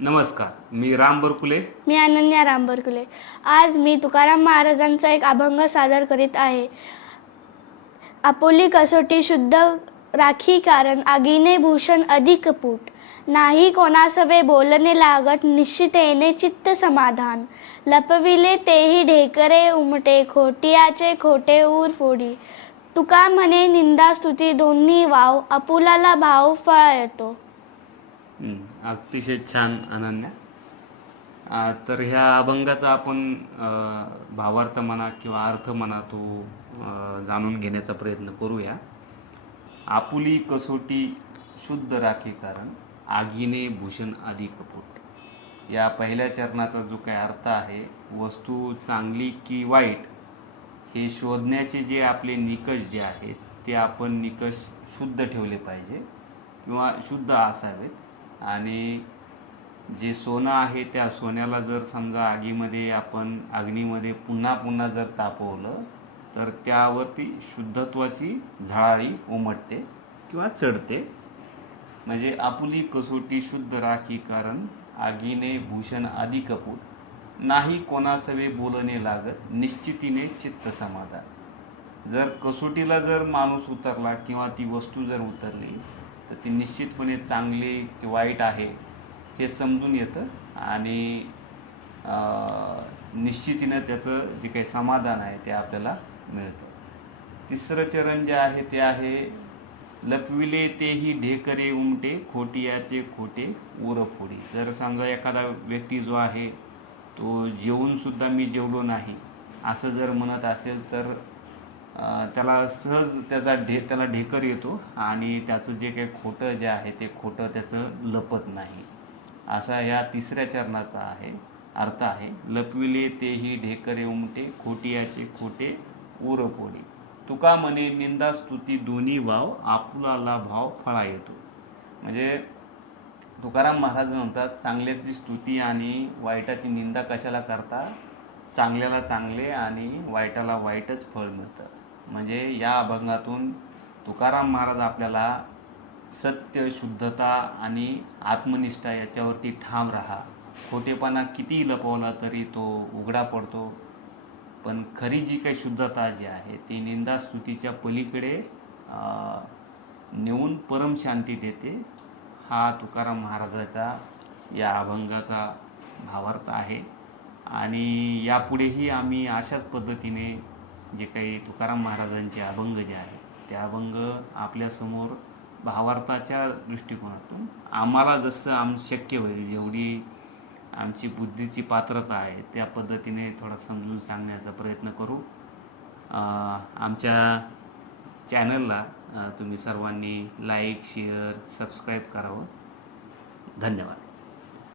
नमस्कार मी राम बरकुले. मी अनन्या रामबरकुले आज मी तुकाराम महाराजांचा एक अभंग सादर करीत आहे. आपोली कसोटी शुद्ध राखी कारण आगीने भूषण अधिक पूट. नाही कोणासवे बोलणे लागत निश्चितेने चित्त समाधान. लपविले तेही ढेकरे उमटे खोटियाचे खोटे ऊर फोडी. तुका म्हणे निंदा स्तुती दोन्ही वाव अपुलाला भाव फळ येतो अतिशय छान अनन्या. तर ह्या अभंगाचा आपण भावार्थ म्हणा किंवा अर्थ म्हणा तो जाणून घेण्याचा प्रयत्न करूया. आपुली कसोटी शुद्ध राखे कारण आगीने भूषण आदी कपूट. या पहिल्या चरणाचा जो काही अर्थ आहे वस्तू चांगली की वाईट हे शोधण्याचे जे आपले निकष जे आहेत ते आपण निकष शुद्ध ठेवले पाहिजे किंवा शुद्ध असावेत. आणि जे सोनं आहे त्या सोन्याला जर समजा आगीमध्ये आपण अग्नीमध्ये पुन्हा पुन्हा जर तापवलं तर त्यावरती शुद्धत्वाची झळाळी उमटते किंवा चढते. म्हणजे आपुली कसोटी शुद्ध राखी कारण आगीने भूषण आदी कपूर. नाही कोणासवे बोलणे लागत निश्चितीने चित्त समाधान. जर कसोटीला जर माणूस उतरला किंवा ती वस्तू जर उतरली तर ती निश्चितपणे चांगली की वाईट आहे हे समजून येतं. आणि निश्चितीनं त्याचं जे काही समाधान आहे ते आपल्याला मिळतं. तिसरं चरण जे आहे ते आहे लपविले तेही ढेकरे उमटे खोटियाचे खोटे उरफोडी. जर समजा एखादा व्यक्ती जो आहे तो जेवूनसुद्धा मी जेवलो नाही असं जर म्हणत असेल तर त्याला सहज त्याचा ढे त्याला ढेकर येतो आणि त्याचं जे काही खोटं जे आहे ते खोटं त्याचं लपत नाही. असा या तिसऱ्या चरणाचा आहे अर्थ आहे लपविले तेही ढेकरे उमटे खोटियाचे खोटे उरपोले तुका म्हणे निंदा स्तुती दोन्ही वाव आपुलाला भाव फळा येतो. म्हणजे तुकाराम महाराज म्हणतात चांगल्याची स्तुती आणि वाईटाची निंदा कशाला करता? चांगल्याला चांगले आणि वाईटाला वाईटच फळ मिळतं. म्हणजे या अभंगातून तुकाराम महाराज आपल्याला सत्य शुद्धता आणि आत्मनिष्ठा याच्यावरती ठाम राहा. खोटेपणा किती लपवला तरी तो उघडा पडतो. पण खरी जी काही शुद्धता जी आहे ती निंदा स्तुतीच्या पलीकडे नेऊन परमशांती देते हा तुकाराम महाराजाचा या अभंगाचा भावार्थ आहे. आणि यापुढेही आम्ही अशाच पद्धतीने जे काही तुकाराम महाराजांचे अभंग जे आहेत ते अभंग आपल्यासमोर भावार्थाच्या दृष्टिकोनातून आम्हाला जसं आम शक्य होईल जेवढी आमची बुद्धीची पात्रता आहे त्या पद्धतीने थोडा समजून सांगण्याचा प्रयत्न करू. आमच्या चॅनलला तुम्ही सर्वांनी लाईक शेअर सबस्क्राईब करावं. धन्यवाद.